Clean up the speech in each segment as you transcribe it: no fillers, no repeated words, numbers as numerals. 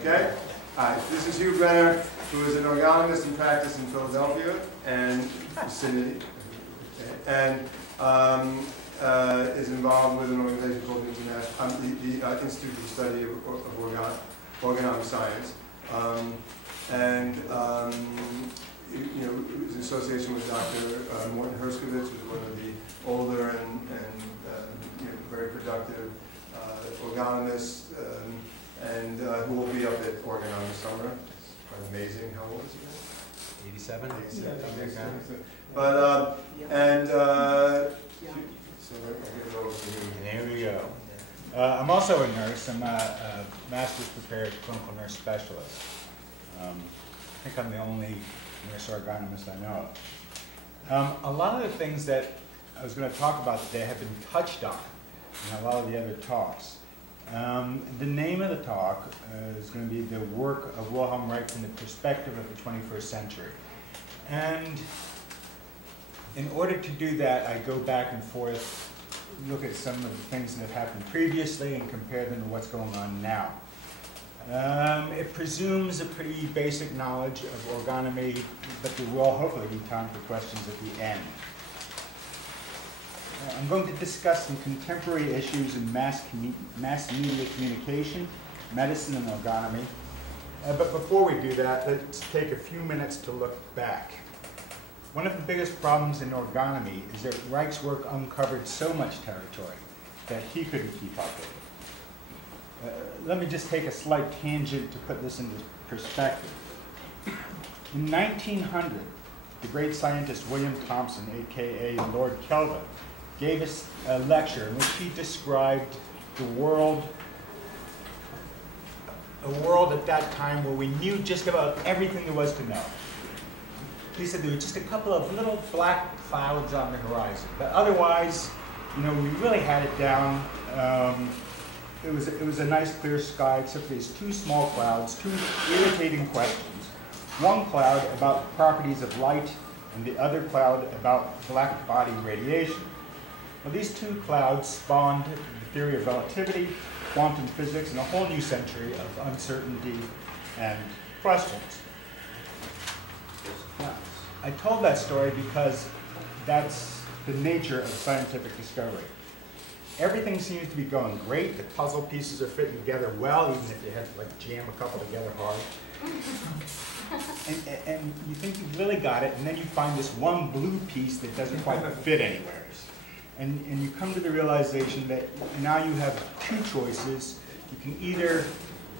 Okay? This is Hugh Brenner, who is an orgonomist in practice in Philadelphia and vicinity, and is involved with an organization called the Institute for the Study of Orgonomic Science, you know, is in association with Dr. Morton Herskovitz, who's one of the older and you know, very productive orgonomists, and who will be up at Orgone this summer. It's quite amazing. How old is he? 87? 87. But, so I'll give it over to you. There we go. I'm also a nurse. I'm a master's prepared clinical nurse specialist. I think I'm the only nurse orgonomist I know of. A lot of the things that I was going to talk about today have been touched on in a lot of the other talks. The name of the talk is going to be the work of Wilhelm Reich from the perspective of the 21st century. And in order to do that, I go back and forth, look at some of the things that have happened previously and compare them to what's going on now. It presumes a pretty basic knowledge of orgonomy, but there will hopefully be time for questions at the end. I'm going to discuss some contemporary issues in mass media communication, medicine, and orgonomy. But before we do that, let's take a few minutes to look back. One of the biggest problems in orgonomy is that Reich's work uncovered so much territory that he couldn't keep up with it. Let me just take a slight tangent to put this into perspective. In 1900, the great scientist William Thomson, aka Lord Kelvin, gave us a lecture in which he described the world, a world at that time where we knew just about everything there was to know. He said there were just a couple of little black clouds on the horizon, but otherwise, you know, we really had it down. It was a nice clear sky, except for these two small clouds, two irritating questions. One cloud about properties of light, and the other cloud about black body radiation. Well, these two clouds spawned the theory of relativity, quantum physics, and a whole new century of uncertainty and questions. Now, I told that story because that's the nature of scientific discovery. Everything seems to be going great. The puzzle pieces are fitting together well, even if you had to like jam a couple together hard. And you think you've really got it, and then you find this one blue piece that doesn't quite fit anywhere. And you come to the realization that now you have two choices. You can either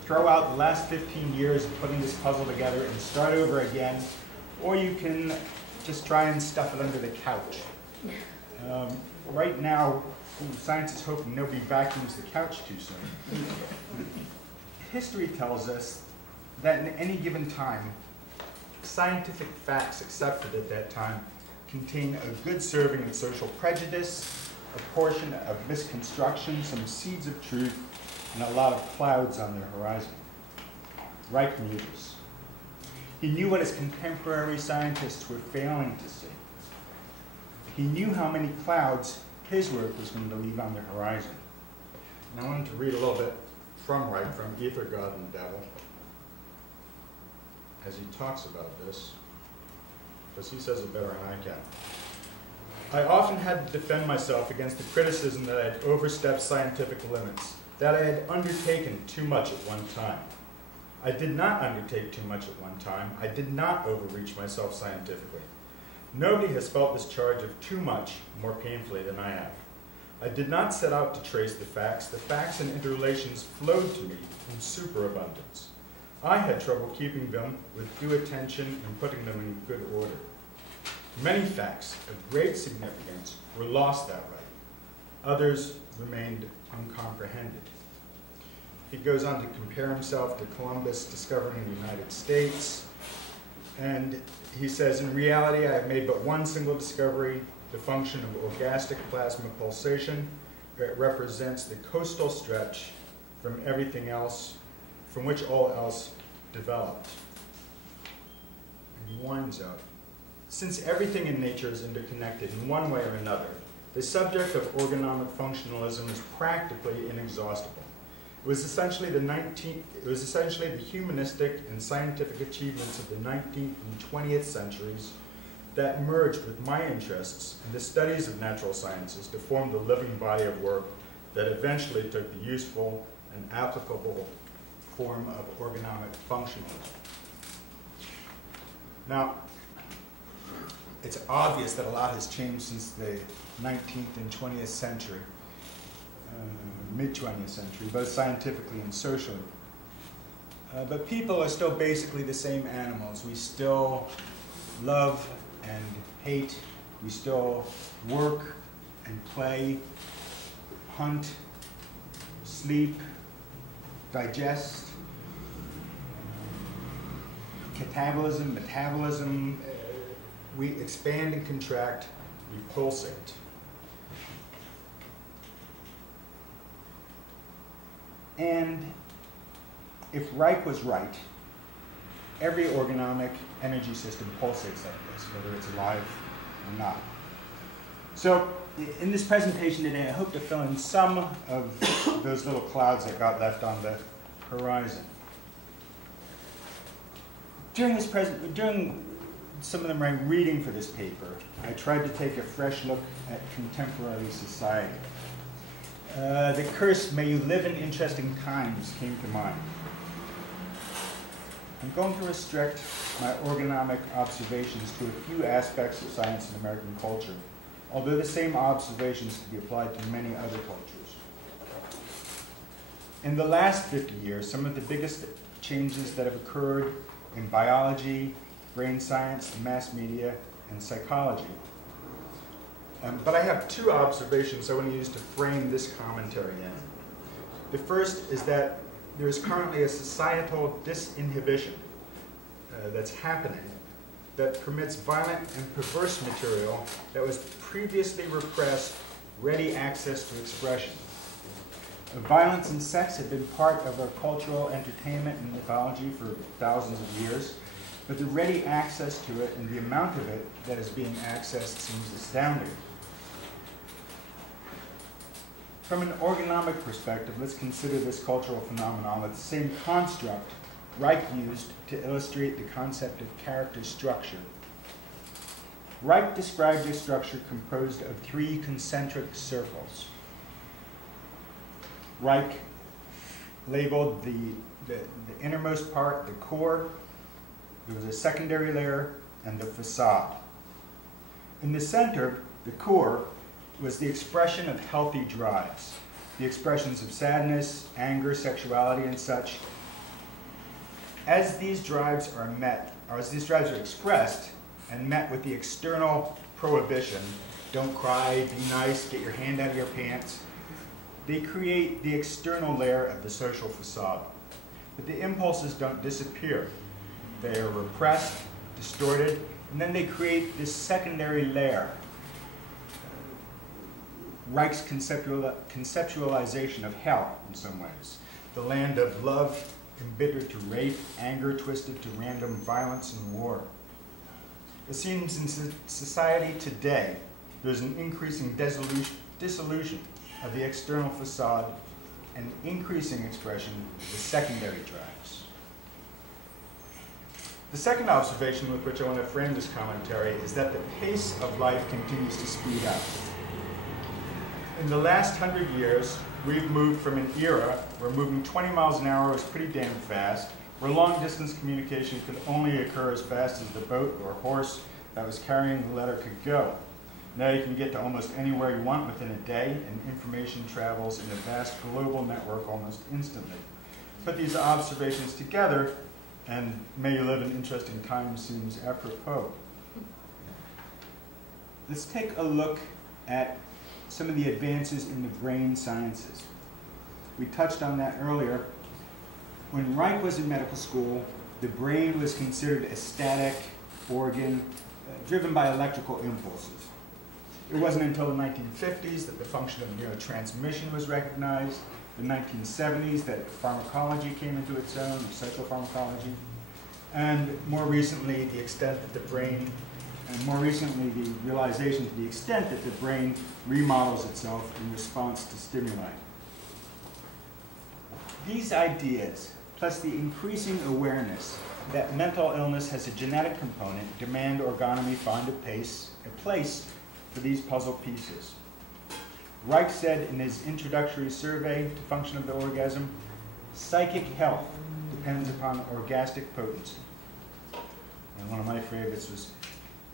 throw out the last 15 years of putting this puzzle together and start over again, or you can just try and stuff it under the couch. Right now, science is hoping nobody vacuums the couch too soon. History tells us that in any given time, scientific facts accepted at that time contain a good serving of social prejudice, a portion of misconstruction, some seeds of truth, and a lot of clouds on their horizon. Reich knew this. He knew what his contemporary scientists were failing to see. He knew how many clouds his work was going to leave on the horizon. And I wanted to read a little bit from Reich, from Ether, God, and Devil, as he talks about this, because he says it better than I can. I often had to defend myself against the criticism that I had overstepped scientific limits, that I had undertaken too much at one time. I did not undertake too much at one time. I did not overreach myself scientifically. Nobody has felt this charge of too much more painfully than I have. I did not set out to trace the facts. The facts and interrelations flowed to me in superabundance. I had trouble keeping them with due attention and putting them in good order. Many facts of great significance were lost that way. Others remained uncomprehended. He goes on to compare himself to Columbus discovering the United States. And he says, in reality, I have made but one single discovery, the function of orgastic plasma pulsation. It represents the coastal stretch from everything else, from which all else developed. And he winds out, since everything in nature is interconnected in one way or another, the subject of orgonomic functionalism is practically inexhaustible. It was essentially the humanistic and scientific achievements of the 19th and 20th centuries that merged with my interests in the studies of natural sciences to form the living body of work that eventually took the useful and applicable form of orgonomic functionalism. Now, it's obvious that a lot has changed since the 19th and 20th century, mid-20th century, both scientifically and socially. But people are still basically the same animals. We still love and hate. We still work and play, hunt, sleep, digest, catabolism, metabolism. We expand and contract, we pulsate. And if Reich was right, every orgonomic energy system pulsates like this, whether it's alive or not. So in this presentation today, I hope to fill in some of those little clouds that got left on the horizon. During some of my reading for this paper, I tried to take a fresh look at contemporary society. The curse, "May you live in interesting times," came to mind. I'm going to restrict my orgonomic observations to a few aspects of science and American culture, although the same observations can be applied to many other cultures. In the last 50 years, some of the biggest changes that have occurred in biology, brain science, mass media, and psychology. But I have two observations I want to use to frame this commentary in. The first is that there is currently a societal disinhibition that's happening that permits violent and perverse material that was previously repressed ready access to expression. Violence and sex have been part of our cultural entertainment and mythology for thousands of years, but the ready access to it and the amount of it that is being accessed seems astounding. From an orgonomic perspective, let's consider this cultural phenomenon with the same construct Reich used to illustrate the concept of character structure. Reich described a structure composed of 3 concentric circles. Reich labeled the innermost part the core. There was a secondary layer and the facade. In the center, the core, was the expression of healthy drives, the expressions of sadness, anger, sexuality, and such. As these drives are expressed and met with the external prohibition, don't cry, be nice, get your hand out of your pants, they create the external layer of the social facade. But the impulses don't disappear. They are repressed, distorted, and then they create this secondary layer. Reich's conceptualization of hell, in some ways. The land of love embittered to rape, anger twisted to random violence and war. It seems in society today, there's an increasing dissolution of the external facade and increasing expression of the secondary drives. The second observation with which I want to frame this commentary is that the pace of life continues to speed up. In the last 100 years, we've moved from an era where moving 20 miles an hour was pretty damn fast, where long-distance communication could only occur as fast as the boat or horse that was carrying the letter could go. Now you can get to almost anywhere you want within a day, and information travels in a vast global network almost instantly. Put these observations together, and "May you live in interesting times" seems apropos. Let's take a look at some of the advances in the brain sciences. We touched on that earlier. When Reich was in medical school, the brain was considered a static organ driven by electrical impulses. It wasn't until the 1950s that the function of neurotransmission was recognized, the 1970s that pharmacology came into its own, or psychopharmacology, and more recently the extent that the brain and more recently the realization to the extent that the brain remodels itself in response to stimuli. These ideas, plus the increasing awareness that mental illness has a genetic component, demand orgonomy find a place for these puzzle pieces. Reich said in his introductory survey to function of the orgasm, psychic health depends upon orgastic potency. And one of my favorites was,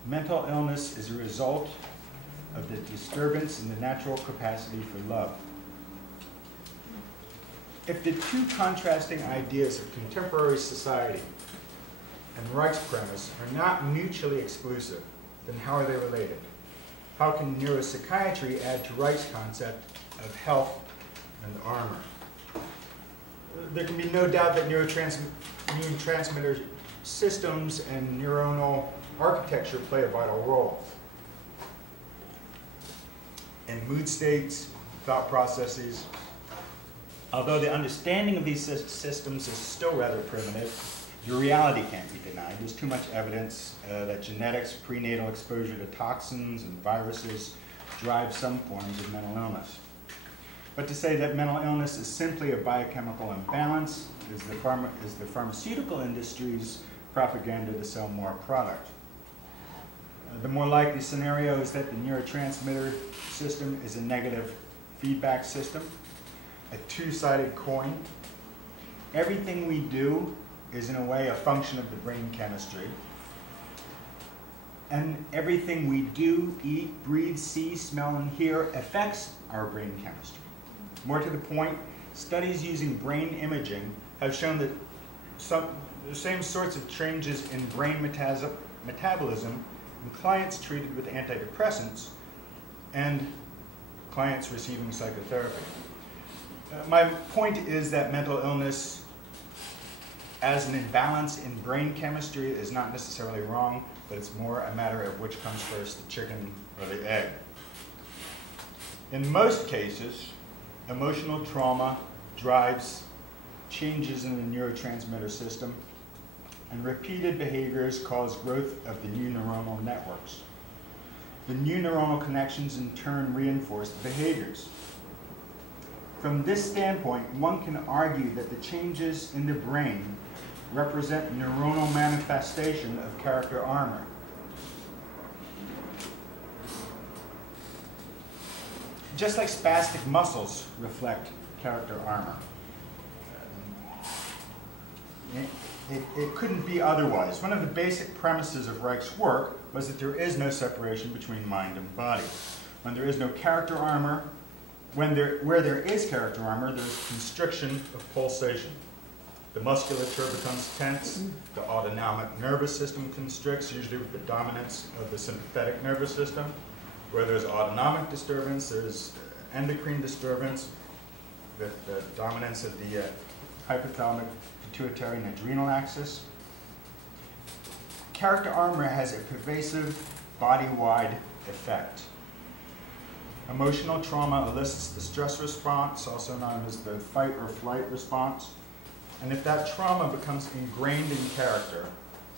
mental illness is a result of the disturbance in the natural capacity for love. If the two contrasting ideas of contemporary society and Reich's premise are not mutually exclusive, then how are they related? How can neuropsychiatry add to Reich's concept of health and armor? There can be no doubt that neurotransmitter systems and neuronal architecture play a vital role. And mood states, thought processes. Although the understanding of these systems is still rather primitive, the reality can't be denied. There's too much evidence that genetics, prenatal exposure to toxins and viruses drive some forms of mental illness. But to say that mental illness is simply a biochemical imbalance is the pharmaceutical industry's propaganda to sell more product. The more likely scenario is that the neurotransmitter system is a negative feedback system, a two-sided coin. Everything we do is in a way a function of the brain chemistry. And everything we do, eat, breathe, see, smell, and hear affects our brain chemistry. More to the point, studies using brain imaging have shown that the same sorts of changes in brain metabolism in clients treated with antidepressants and clients receiving psychotherapy. My point is that mental illness as an imbalance in brain chemistry is not necessarily wrong, but it's more a matter of which comes first, the chicken or the egg. In most cases, emotional trauma drives changes in the neurotransmitter system, and repeated behaviors cause growth of the new neuronal networks. The new neuronal connections in turn reinforce the behaviors. From this standpoint, one can argue that the changes in the brain represent neuronal manifestation of character armor. Just like spastic muscles reflect character armor. It couldn't be otherwise. One of the basic premises of Reich's work was that there is no separation between mind and body. When there is no character armor, where there is character armor, there's constriction of pulsation. The musculature becomes tense, the autonomic nervous system constricts, usually with the dominance of the sympathetic nervous system. Where there's autonomic disturbance, there's endocrine disturbance, with the dominance of the hypothalamic, pituitary, and adrenal axis. Character armor has a pervasive, body-wide effect. Emotional trauma elicits the stress response, also known as the fight or flight response. And if that trauma becomes ingrained in character,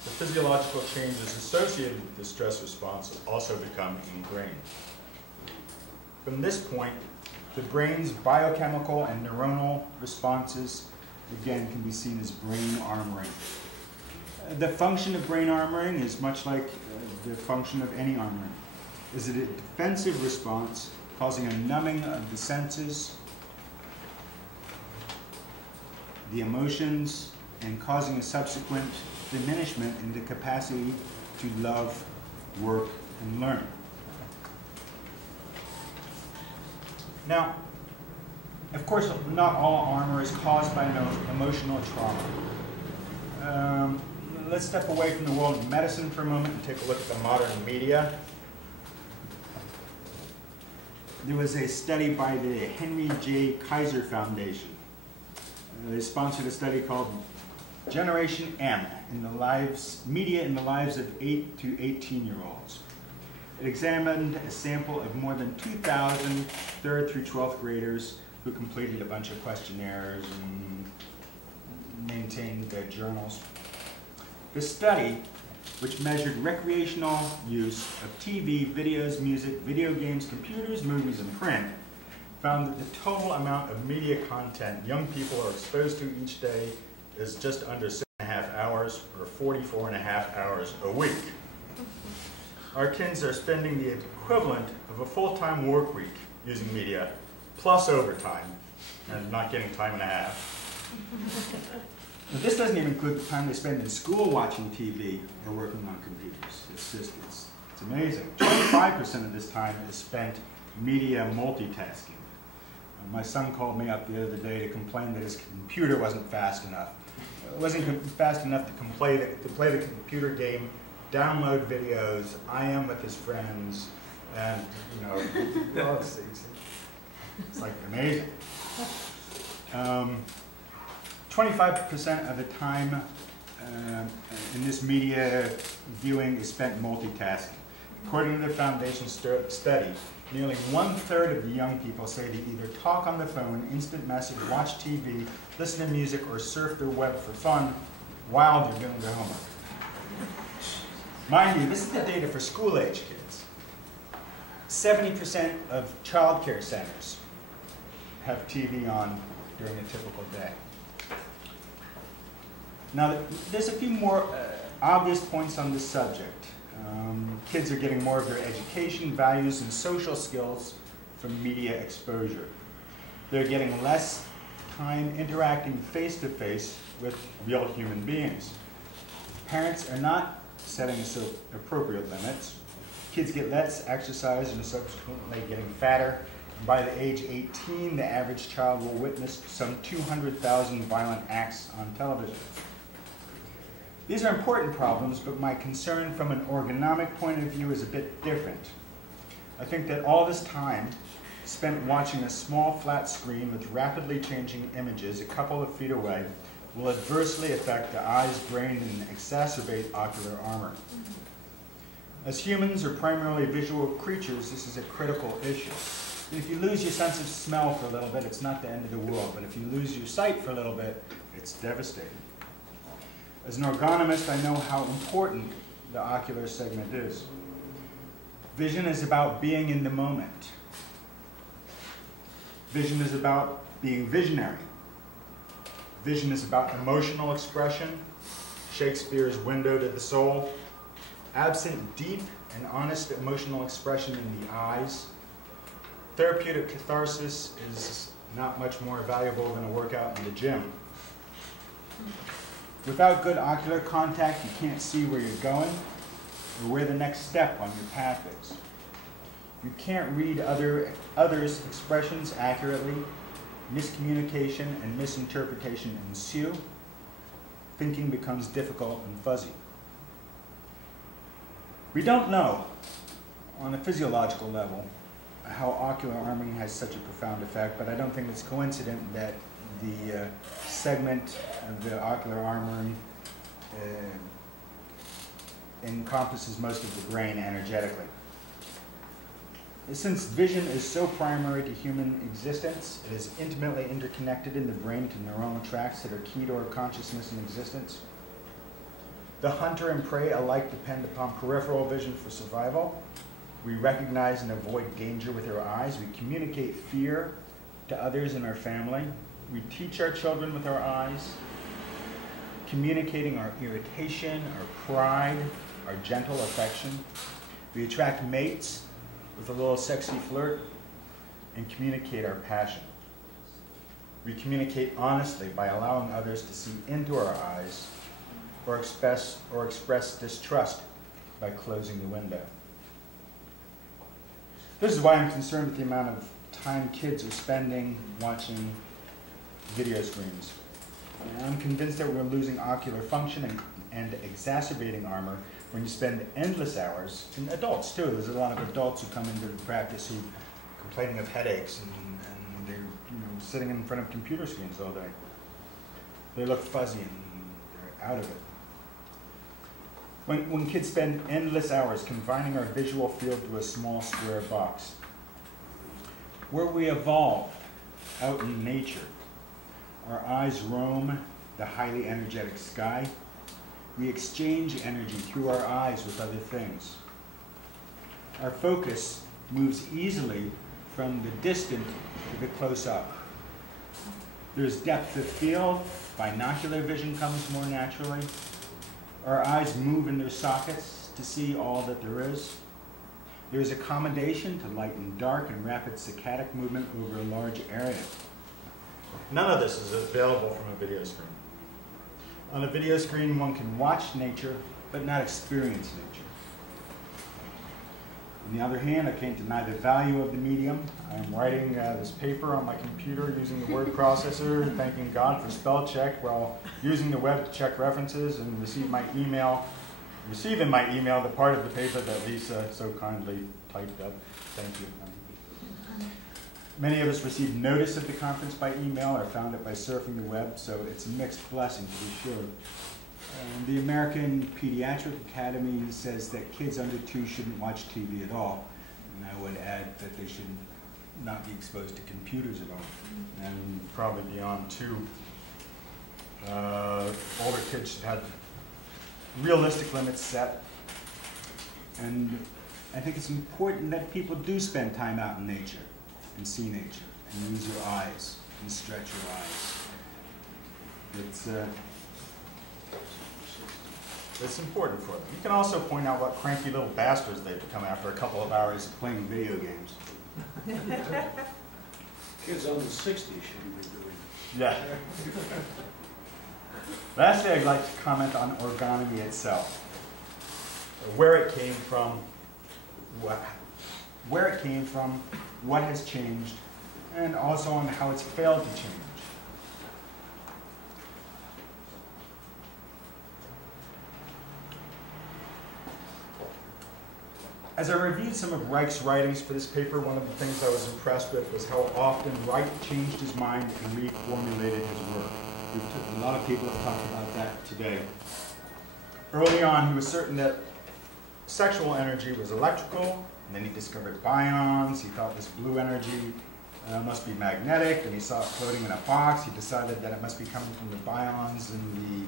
the physiological changes associated with the stress response also become ingrained. From this point, the brain's biochemical and neuronal responses, again, can be seen as brain armoring. The function of brain armoring is much like the function of any armoring. Is it a defensive response causing a numbing of the senses, the emotions, and causing a subsequent diminishment in the capacity to love, work, and learn. Now, of course, not all armor is caused by emotional trauma. Let's step away from the world of medicine for a moment and take a look at the modern media. There was a study by the Henry J. Kaiser Foundation. They sponsored a study called Generation M, media in the lives of 8 to 18-year-olds. It examined a sample of more than 2,000 3rd through 12th graders who completed a bunch of questionnaires and maintained their journals. The study, which measured recreational use of TV, videos, music, video games, computers, movies, and print, found that the total amount of media content young people are exposed to each day is just under 6.5 hours, or 44.5 hours a week. Our kids are spending the equivalent of a full-time work week using media, plus overtime, and not getting time and a half. But this doesn't even include the time they spend in school watching TV or working on computers. It's amazing. 25% of this time is spent media multitasking. My son called me up the other day to complain that his computer wasn't fast enough. It wasn't fast enough to play the computer game, download videos, IM with his friends, and, you know, well, it's like amazing. 25% of the time in this media viewing is spent multitasking. According to the Foundation study, nearly 1/3 of the young people say they either talk on the phone, instant message, watch TV, listen to music, or surf the web for fun while they're doing their homework. Mind you, this is the data for school-age kids. 70% of child care centers have TV on during a typical day. Now, there's a few more obvious points on this subject. Kids are getting more of their education, values, and social skills from media exposure. They're getting less time interacting face-to-face with real human beings. Parents are not setting appropriate limits. Kids get less exercise and subsequently getting fatter. And by the age 18, the average child will witness some 200,000 violent acts on television. These are important problems, but my concern from an orgonomic point of view is a bit different. I think that all this time spent watching a small flat screen with rapidly changing images a couple of feet away will adversely affect the eyes, brain, and exacerbate ocular armor. As humans are primarily visual creatures, this is a critical issue. If you lose your sense of smell for a little bit, it's not the end of the world, but if you lose your sight for a little bit, it's devastating. As an orgonomist, I know how important the ocular segment is. Vision is about being in the moment. Vision is about being visionary. Vision is about emotional expression, Shakespeare's window to the soul. Absent deep and honest emotional expression in the eyes, therapeutic catharsis is not much more valuable than a workout in the gym. Without good ocular contact, you can't see where you're going or where the next step on your path is. You can't read others' expressions accurately. Miscommunication and misinterpretation ensue. Thinking becomes difficult and fuzzy. We don't know, on a physiological level, how ocular arming has such a profound effect, but I don't think it's coincident that the segment of the ocular armoring encompasses most of the brain energetically. Since vision is so primary to human existence, it is intimately interconnected in the brain to neuronal tracts that are key to our consciousness and existence. The hunter and prey alike depend upon peripheral vision for survival. We recognize and avoid danger with our eyes. We communicate fear to others in our family. We teach our children with our eyes, communicating our irritation, our pride, our gentle affection. We attract mates with a little sexy flirt and communicate our passion. We communicate honestly by allowing others to see into our eyes or express distrust by closing the window. This is why I'm concerned with the amount of time kids are spending watching video screens. I'm convinced that we're losing ocular function and exacerbating armor when you spend endless hours, and adults too. There's a lot of adults who come into the practice who are complaining of headaches and they're sitting in front of computer screens all day. They look fuzzy and they're out of it. When kids spend endless hours confining our visual field to a small square box, where we evolved out in nature, our eyes roam the highly energetic sky. We exchange energy through our eyes with other things. Our focus moves easily from the distant to the close up. There's depth of field, binocular vision comes more naturally. Our eyes move in their sockets to see all that there is. There's accommodation to light and dark and rapid saccadic movement over a large area. None of this is available from a video screen. On a video screen, one can watch nature, but not experience nature. On the other hand, I can't deny the value of the medium. I'm writing this paper on my computer using the word processor, thanking God for spell check while using the web to check references and receiving in my email the part of the paper that Lisa so kindly typed up. Thank you. Many of us received notice of the conference by email or found it by surfing the web, so it's a mixed blessing to be sure. The American Pediatric Academy says that kids under 2 shouldn't watch TV at all. And I would add that they should not be exposed to computers at all. And probably beyond 2. Older kids should have realistic limits set. And I think it's important that people do spend time out in nature and see nature and use your eyes and stretch your eyes. It's important for them. You can also point out what cranky little bastards they become after a couple of hours of playing video games. Kids under 60 shouldn't be doing it. Yeah. Lastly, I'd like to comment on orgonomy itself. Where it came from, what has changed, and also on how it's failed to change. As I reviewed some of Reich's writings for this paper, one of the things I was impressed with was how often Reich changed his mind and reformulated his work. A lot of people have talked about that today. Early on, he was certain that sexual energy was electrical, and then he discovered bions. He thought this blue energy must be magnetic, and he saw it floating in a box. He decided that it must be coming from the bions in the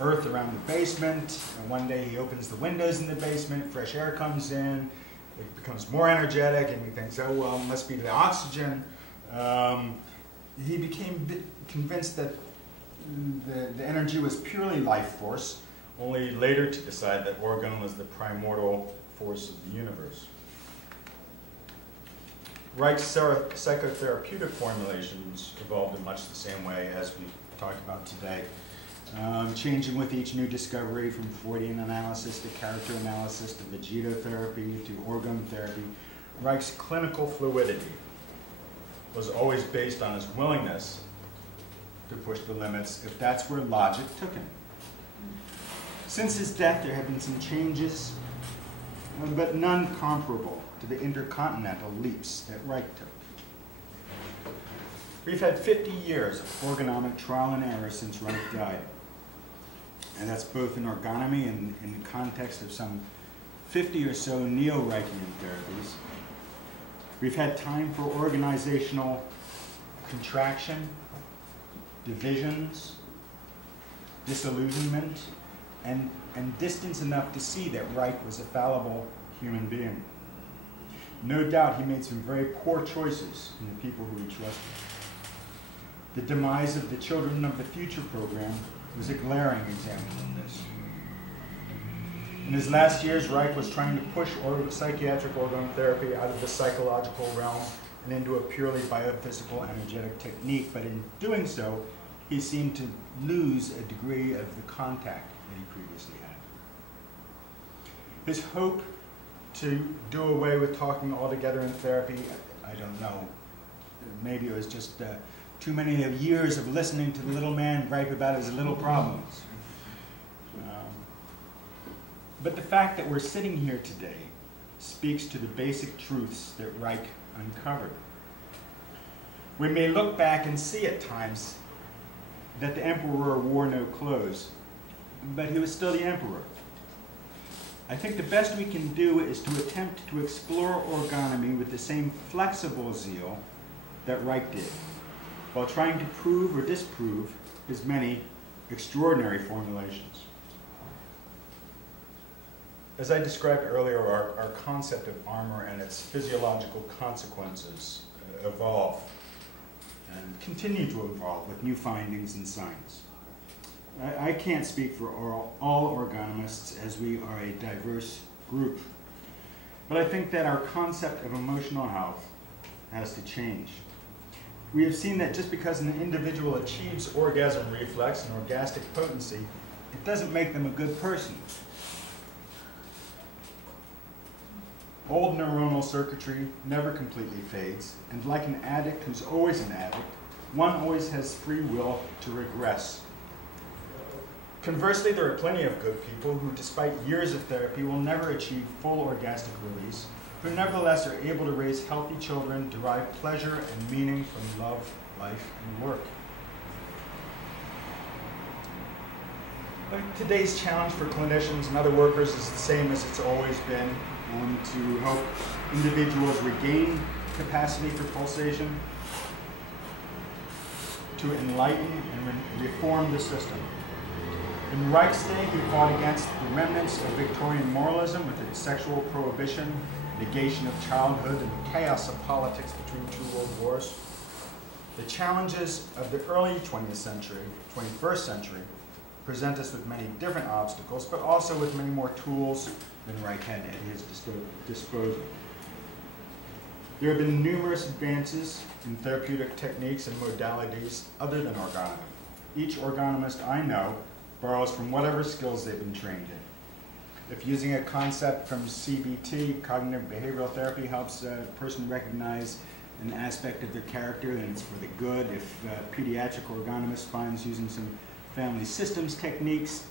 earth around the basement. And one day he opens the windows in the basement, fresh air comes in, it becomes more energetic, and he thinks, oh, well, it must be the oxygen. He became convinced that the energy was purely life force, only later to decide that orgone was the primordial force of the universe. Reich's psychotherapeutic formulations evolved in much the same way as we talked about today. Changing with each new discovery, from Freudian analysis to character analysis to vegetotherapy to orgone therapy. Reich's clinical fluidity was always based on his willingness to push the limits if that's where logic took him. Since his death, there have been some changes, but none comparable to the intercontinental leaps that Reich took. We've had 50 years of orgonomic trial and error since Reich died. And that's both in orgonomy and in the context of some 50 or so neo-Reichian therapies. We've had time for organizational contraction, divisions, disillusionment, and distance enough to see that Reich was a fallible human being. No doubt he made some very poor choices in the people who he trusted. The demise of the Children of the Future program was a glaring example of this. In his last years, Reich was trying to push psychiatric orgone therapy out of the psychological realm and into a purely biophysical energetic technique, but in doing so, he seemed to lose a degree of the contact that he previously had. His hope to do away with talking altogether in therapy, I don't know. Maybe it was just too many years of listening to the little man gripe about his little problems. But the fact that we're sitting here today speaks to the basic truths that Reich uncovered. We may look back and see at times that the emperor wore no clothes, but he was still the emperor. I think the best we can do is to attempt to explore orgonomy with the same flexible zeal that Reich did, while trying to prove or disprove his many extraordinary formulations. As I described earlier, our concept of armor and its physiological consequences evolve and continue to evolve with new findings in science. I can't speak for all orgonomists, as we are a diverse group, but I think that our concept of emotional health has to change. We have seen that just because an individual achieves orgasm reflex and orgastic potency, it doesn't make them a good person. Old neuronal circuitry never completely fades, and like an addict who's always an addict, one always has free will to regress. Conversely, there are plenty of good people who, despite years of therapy, will never achieve full orgastic release, who nevertheless are able to raise healthy children, derive pleasure and meaning from love, life, and work. But today's challenge for clinicians and other workers is the same as it's always been, to help individuals regain capacity for pulsation, to enlighten and reform the system. In Reich's day, he fought against the remnants of Victorian moralism with its sexual prohibition, negation of childhood, and the chaos of politics between two world wars. The challenges of the early 20th century, 21st century, present us with many different obstacles, but also with many more tools than Reich had at his disposal. There have been numerous advances in therapeutic techniques and modalities other than orgonomy. Each orgonomist I know borrows from whatever skills they've been trained in. If using a concept from CBT, cognitive behavioral therapy, helps a person recognize an aspect of their character, then it's for the good. If a pediatric orgonomist finds using some family systems techniques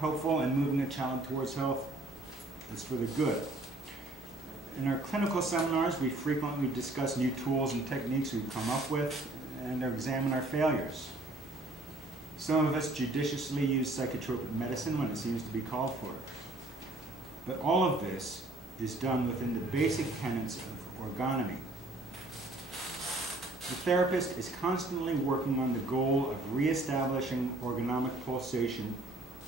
helpful and moving a child towards health, it's for the good. In our clinical seminars, we frequently discuss new tools and techniques we've come up with and examine our failures. Some of us judiciously use psychotropic medicine when it seems to be called for. But all of this is done within the basic tenets of orgonomy. The therapist is constantly working on the goal of reestablishing orgonomic pulsation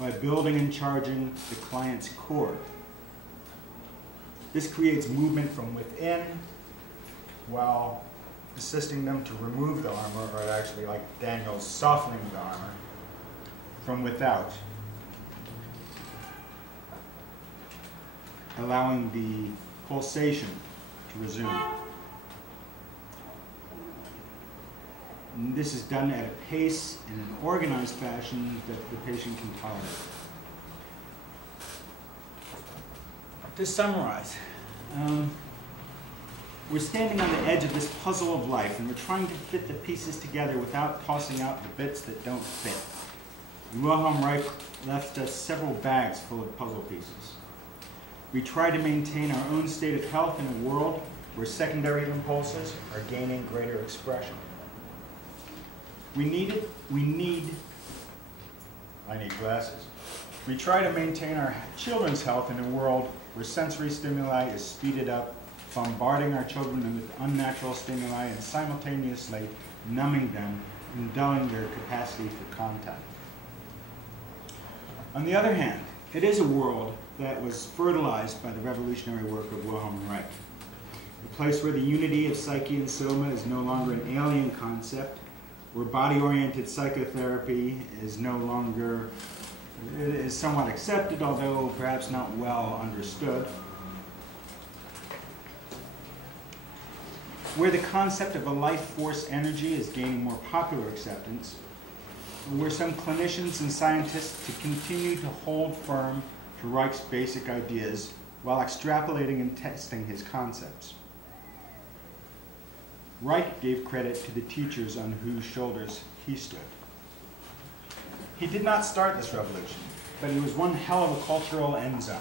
by building and charging the client's core. This creates movement from within while assisting them to remove the armor, or actually, like Daniel's, softening the armor from without, allowing the pulsation to resume. And this is done at a pace in an organized fashion that the patient can tolerate. To summarize, we're standing on the edge of this puzzle of life, and we're trying to fit the pieces together without tossing out the bits that don't fit. And Wilhelm Reich left us several bags full of puzzle pieces. We try to maintain our own state of health in a world where secondary impulses are gaining greater expression. I need glasses. We try to maintain our children's health in a world where sensory stimuli is speeded up, bombarding our children with unnatural stimuli and simultaneously numbing them and dulling their capacity for contact. On the other hand, it is a world that was fertilized by the revolutionary work of Wilhelm Reich, a place where the unity of psyche and soma is no longer an alien concept, where body-oriented psychotherapy is no longer, it is somewhat accepted, although perhaps not well understood, where the concept of a life force energy is gaining more popular acceptance, and where some clinicians and scientists to continue to hold firm to Reich's basic ideas while extrapolating and testing his concepts. Reich gave credit to the teachers on whose shoulders he stood. He did not start this revolution, but he was one hell of a cultural enzyme.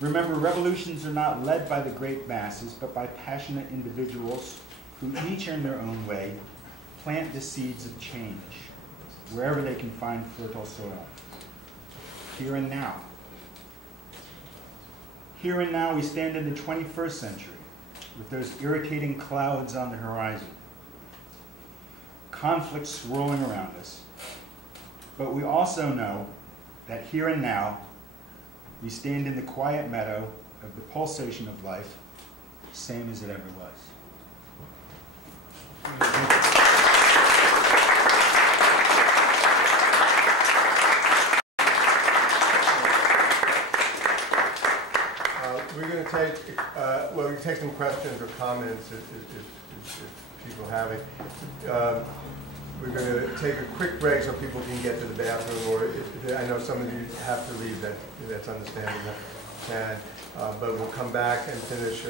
Remember, revolutions are not led by the great masses, but by passionate individuals who each in their own way plant the seeds of change wherever they can find fertile soil. Here and now. Here and now we stand in the 21st century with those irritating clouds on the horizon. Conflict swirling around us. But we also know that here and now We stand in the quiet meadow of the pulsation of life, same as it ever was. We're going to take, well, we can take some questions or comments if people have it. We're going to take a quick break so people can get to the bathroom, or I know some of you have to leave, that's understandable. But we'll come back and finish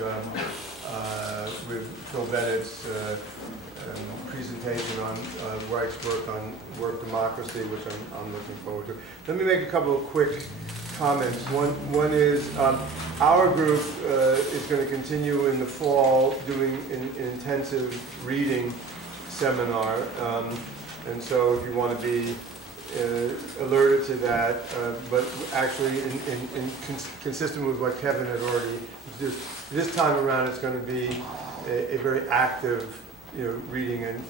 with Phil Bennett's presentation on Reich's work on work democracy, which I'm looking forward to. Let me make a couple of quick comments. One is our group is going to continue in the fall doing an intensive reading seminar, and so if you want to be alerted to that, but actually consistent with what Kevin had already, this time around it's going to be a very active reading, and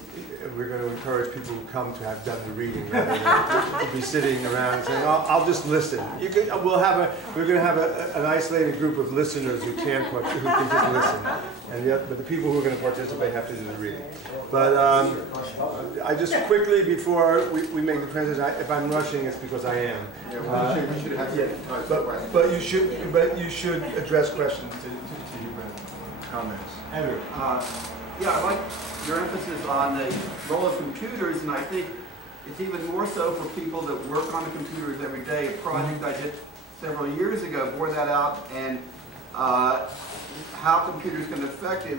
we're going to encourage people who come to have done the reading rather than to be sitting around and saying, I'll just listen. We're going to have an isolated group of listeners who can just listen, and but the people who are going to participate have to do the reading. But I just quickly, before we make the transition, if I'm rushing, it's because I am. But you should address questions to you, Brenner. Comments. Edward. Yeah, I like your emphasis on the role of computers, and I think it's even more so for people that work on the computers every day. A project I did several years ago bore that out, and how computers can affect it.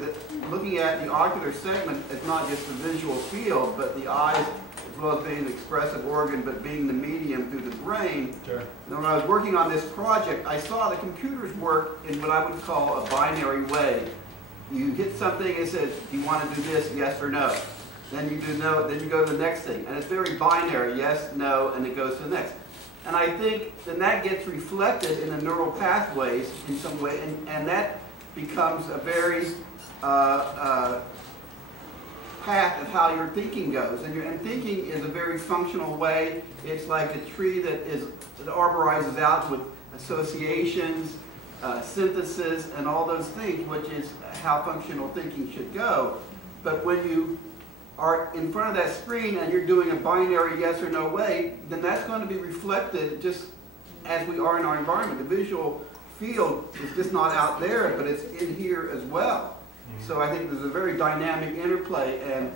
Looking at the ocular segment, it's not just the visual field, but the eyes, as well as being an expressive organ, but being the medium through the brain. Sure. And when I was working on this project, I saw the computers work in what I would call a binary way. You hit something, it says, do you want to do this, yes or no? Then you do no, then you go to the next thing. And it's very binary, yes, no, and it goes to the next. And I think then that gets reflected in the neural pathways in some way, and that becomes a very path of how your thinking goes. And thinking is a very functional way. It's like a tree that arborizes out with associations, synthesis, and all those things, which is how functional thinking should go. But when you are in front of that screen and you're doing a binary yes or no way, then that's going to be reflected just as we are in our environment. The visual field is just not out there, but it's in here as well. So I think there's a very dynamic interplay, and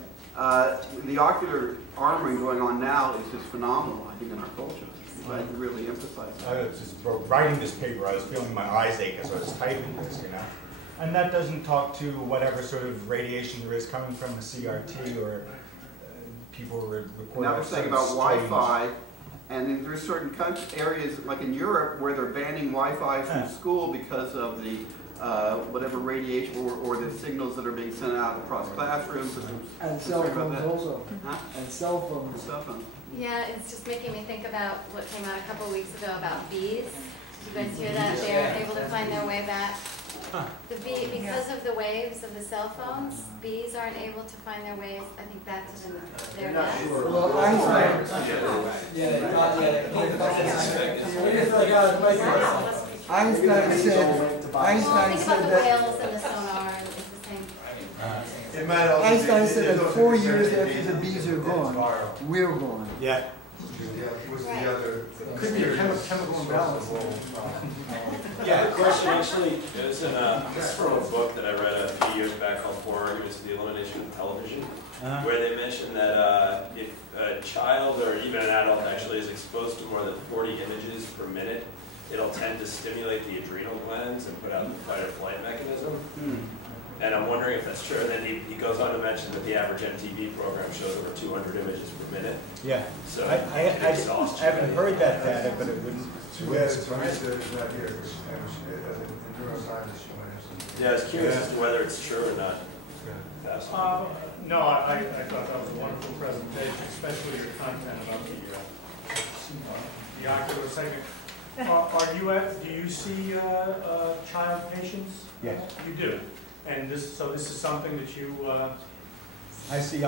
the ocular armoring going on now is just phenomenal, I think, in our culture. I can really emphasize that. I was just writing this paper, I was feeling my eyes ache as I was typing this, And that doesn't talk to whatever sort of radiation there is coming from the CRT or people recording. Now we're saying about Wi-Fi, and then there's certain areas, like in Europe, where they're banning Wi-Fi from school because of the whatever radiation or the signals that are being sent out across classrooms. And cell phones also. Huh? And cell phones. Cell phones. Yeah, it's just making me think about what came out a couple of weeks ago about bees. Did you guys hear that? They're able to find their way back. The bee, because of the waves of the cell phones, bees aren't able to find their ways, I think, back to their nest. Well, Einstein said the that. whales and the sonar, it's the same. Einstein said that 4 years after the bees are gone, we're gone. Yeah. Was the other Could be a chemical imbalance. Yeah, the question actually is this is from a book that I read a few years back called Four Arguments for the Elimination of Television, where they mentioned that if a child or even an adult actually is exposed to more than 40 images per minute, it'll tend to stimulate the adrenal glands and put out the fight or flight mechanism. And I'm wondering if that's true. And then he goes on to mention that the average MTV program shows over 200 images per minute. Yeah. So I haven't heard that data, but it wouldn't. Teresa is not here. In neuroscience, she might have some. Yeah, I was curious as to whether it's true or not. No, I thought that was a wonderful presentation, especially your content about the ocular segment. Do you see child patients? Yes. You do. And so this is something that you... I see,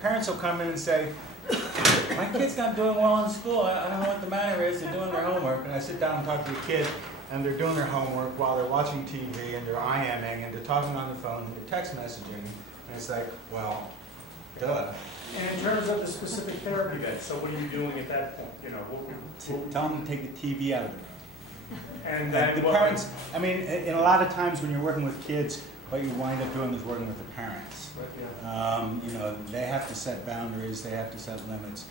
parents will come in and say, My kid's not doing well in school. I don't know what the matter is. They're doing their homework. And I sit down and talk to the kid, and they're doing their homework while they're watching TV, and they're IMing, and they're talking on the phone, and they're text messaging. And it's like, well, duh. And in terms of the specific therapy then, so what are you doing at that point? You know, Tell them to take the TV out of it. and then The parents, I mean, in a lot of times when you're working with kids, what you wind up doing is working with the parents. You know, they have to set boundaries, they have to set limits.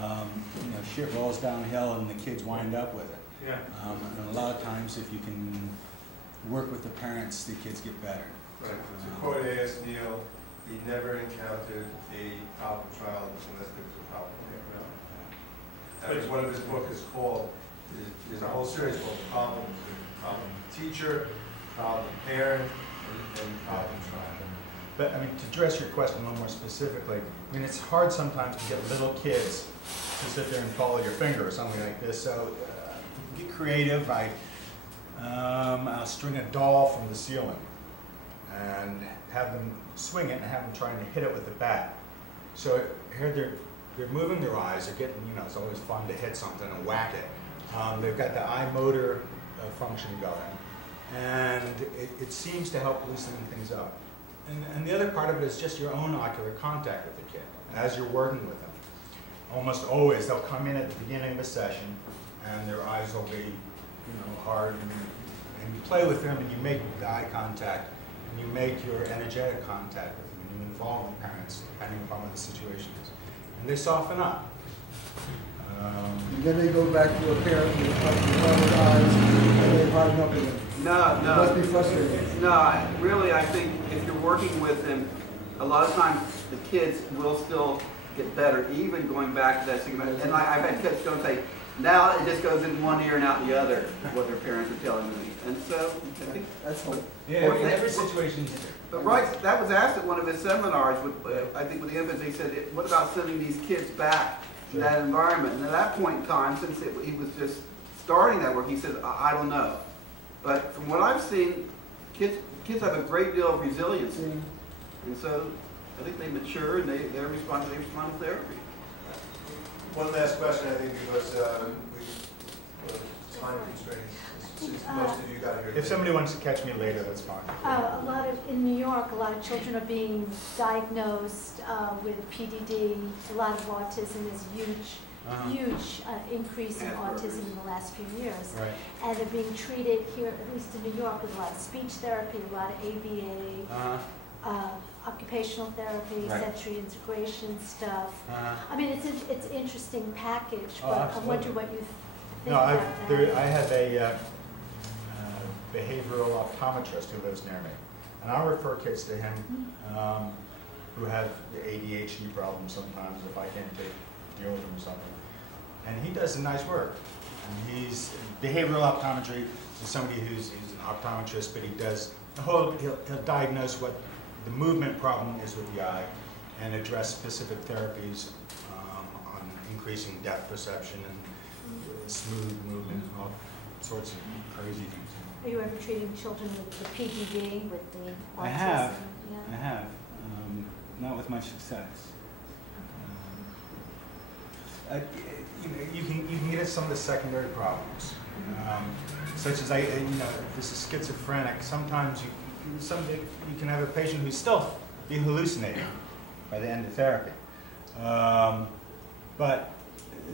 You know, shit rolls downhill and the kids wind up with it. Yeah. And a lot of times if you can work with the parents, the kids get better. Right. To quote A.S. Neal, he never encountered a problem child unless there was a problem. As one of his books is called, there's a whole series called Problems. There's problem teacher, problem parent, and problem child. But I mean, to address your question a little more specifically, I mean, it's hard sometimes to get little kids to sit there and follow your finger or something like this. So get creative. I'll string a doll from the ceiling and have them swing it and have them trying to hit it with the bat. So here they're moving their eyes. They're getting, you know, it's always fun to hit something and whack it. They've got the eye motor function going, and it seems to help loosen things up. And the other part of it is just your own ocular contact with the kid as you're working with them. Almost always they'll come in at the beginning of a session and their eyes will be, you know, hard, and you play with them and you make the eye contact and you make your energetic contact with them and you involve the parents depending upon what the situation is. And they soften up. And then they go back to a parent with eyes and they harden up again. No. It must be frustrating. No, I think if you're working with them, a lot of times the kids will still get better, even going back to that segment. And I've had kids go and say, now it just goes in one ear and out the other, what their parents are telling me. And so, I think That's all. Yeah, in every situation. But Reich, that was asked at one of his seminars, I think with the infants, they said, what about sending these kids back to that environment? And at that point in time, since he was just starting that work, he said, I don't know. But from what I've seen, kids have a great deal of resiliency. And so I think they mature and they respond to therapy. One last question, I think, because time constraints. Since most of you got here. If somebody wants to catch me later, that's fine. In New York, a lot of children are being diagnosed with PDD. A lot of autism is huge increase in autism in the last few years. Right. And they're being treated here, at least in New York, with a lot of speech therapy, a lot of ABA, occupational therapy, Right. sensory integration stuff. I mean, it's an interesting package, but I absolutely. wonder what you think No, about that. I have a behavioral optometrist who lives near me, and I'll refer kids to him who have the ADHD problems sometimes if I can't deal with them or something. And he does some nice work. And he's behavioral optometry, so somebody who's an optometrist, but he does the whole. He'll diagnose what the movement problem is with the eye, and address specific therapies on increasing depth perception and smooth movement, and all sorts of crazy things. Are you ever treating children with the PDD, with the autism? I have. Yeah. I have. Not with much success. You can get at some of the secondary problems, such as if this is schizophrenic. Sometimes you can have a patient who's still be hallucinating by the end of therapy, but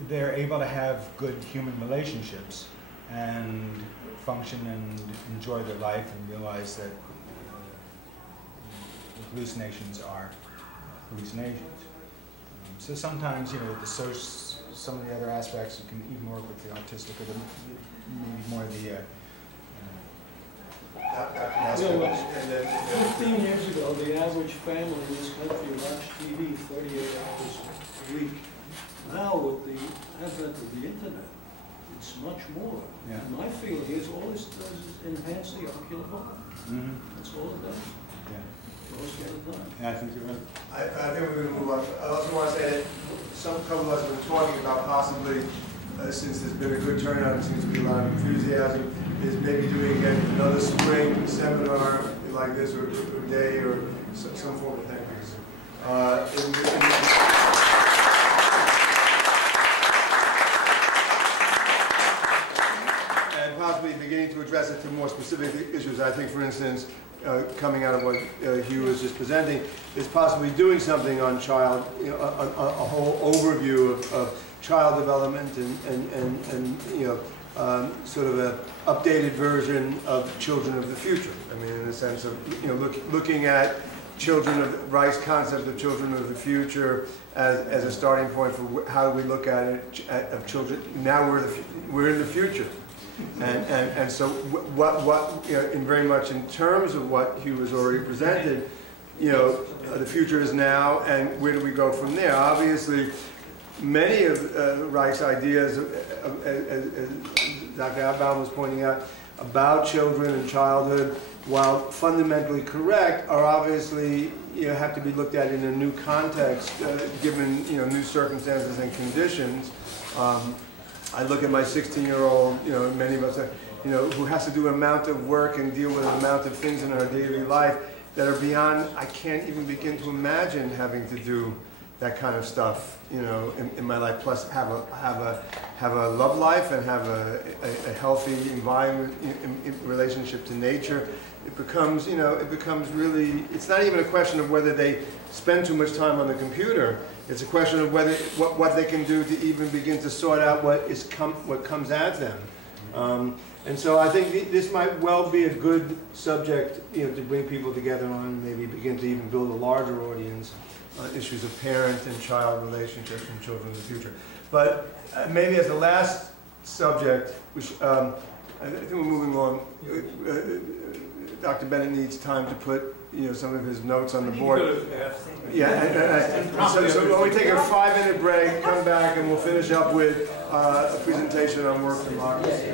they're able to have good human relationships and function and enjoy their life and realize that hallucinations are hallucinations. So sometimes, with the some of the other aspects, you can even work with the autistic or maybe more the that 15 years ago, the average family in this country watched TV 38 hours a week. Now, with the advent of the internet, it's much more. Yeah. And my feeling is all this does is enhance the ocular function. That's all it does. Yeah. Most of the time. Yeah, I think you're right. I think we're going to move on. I also want to say that some couple of us have been talking about possibly, since there's been a good turnout and seems to be a lot of enthusiasm, is maybe doing again another spring seminar like this, or day, or some form of thank you. beginning to address it to more specific issues. I think, for instance, coming out of what Hugh was just presenting, is possibly doing something on child, you know, a whole overview of child development and you know, sort of an updated version of children of the future. I mean, in the sense of, you know, looking at children of Reich's concept of children of the future as a starting point for how do we look at it of children. Now we're in the future. And so what you know, in very much in terms of what Hugh has already presented, you know, the future is now, and where do we go from there? Obviously, many of Reich's ideas, as Dr. Abbaum was pointing out, about children and childhood, while fundamentally correct, are obviously, you know, have to be looked at in a new context, given, you know, new circumstances and conditions. I look at my 16-year-old, you know, many of us, you know, who has to do an amount of work and deal with an amount of things in our daily life that are beyond, I can't even begin to imagine having to do that kind of stuff, you know, in my life. Plus, have a love life and have a healthy environment, in relationship to nature. It becomes, you know, it becomes really. It's not even a question of whether they spend too much time on the computer. It's a question of whether what they can do to even begin to sort out what comes at them. And so I think this might well be a good subject, you know, to bring people together on, maybe begin to even build a larger audience on issues of parent and child relationships and children of the future. But maybe as the last subject, which I think we're moving along, Dr. Bennett needs time to put, you know, some of his notes on the board. Yeah, and so when we take a 5-minute break, come back, and we'll finish up with a presentation on work democracy.